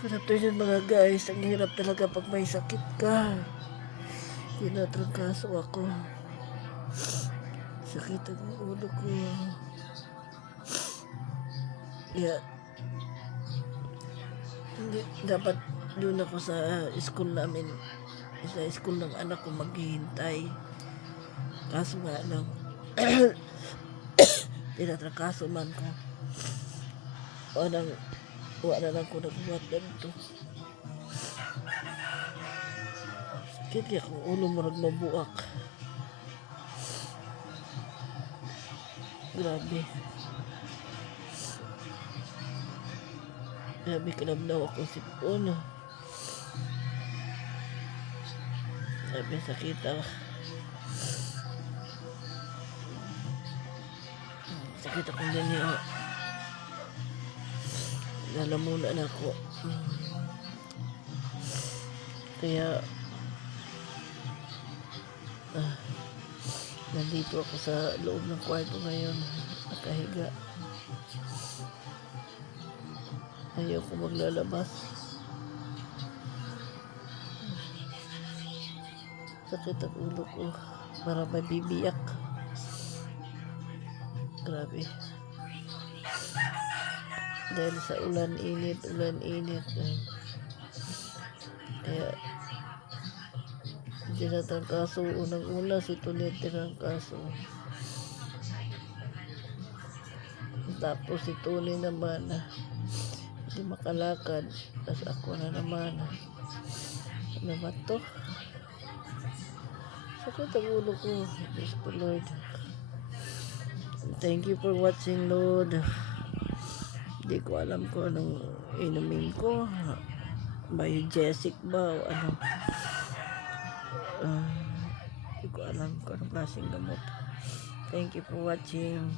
Good afternoon mga guys. Ang hirap talaga pag may sakit ka. Tinatrangkaso ako. Sakit ang ulo ko. Yeah. Hindi, dapat doon ako sa school namin. Sa school ng anak ko maghihintay. Kaso nga lang, tinatrangkaso man ko. Wala lang ko nagbuhat na ito. Sakit kaya kung ulo mo mabuak. Grabe. Grabe kalablaw ako sipon. Grabe sakit ah. Sakit akong ganyan. Lalamunan ako. Kaya nandito ako sa loob ng kwarto ngayon. Nakahiga. Ayaw ko maglalabas. Sakit ang ulo ko. Para mabibiyak. Grabe. Dahil sa ulan init. Kaya tinatrangkaso. Unang-una si Tunet tinangkaso. Tapos si Tony naman hindi makalakad. Tapos ako na naman. Ano ba to? Sakit ang ulo ko. Diyos ko Lord. Thank you for watching, Lord. Hindi ko alam kung anong inumin ko. Biogesic ba o ano. Hindi ko alam kung anong klaseng gamot. Thank you for watching.